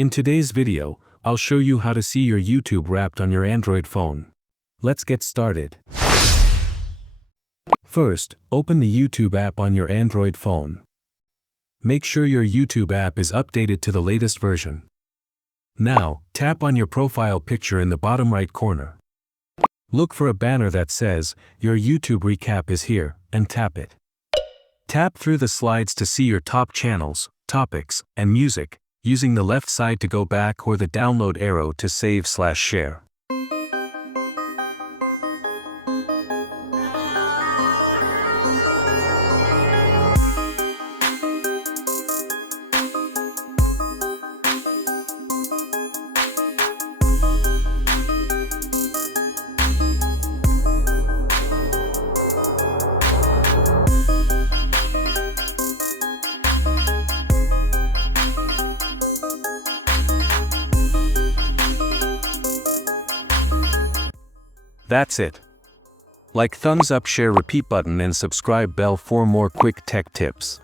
In today's video, I'll show you how to see your YouTube Wrapped on your Android phone. Let's get started. First, open the YouTube app on your Android phone. Make sure your YouTube app is updated to the latest version. Now, tap on your profile picture in the bottom right corner. Look for a banner that says, "Your YouTube recap is here," and tap it. Tap through the slides to see your top channels, topics, and music, using the left side to go back or the download arrow to save/share. That's it. Like, thumbs up, share, repeat button and subscribe bell for more quick tech tips.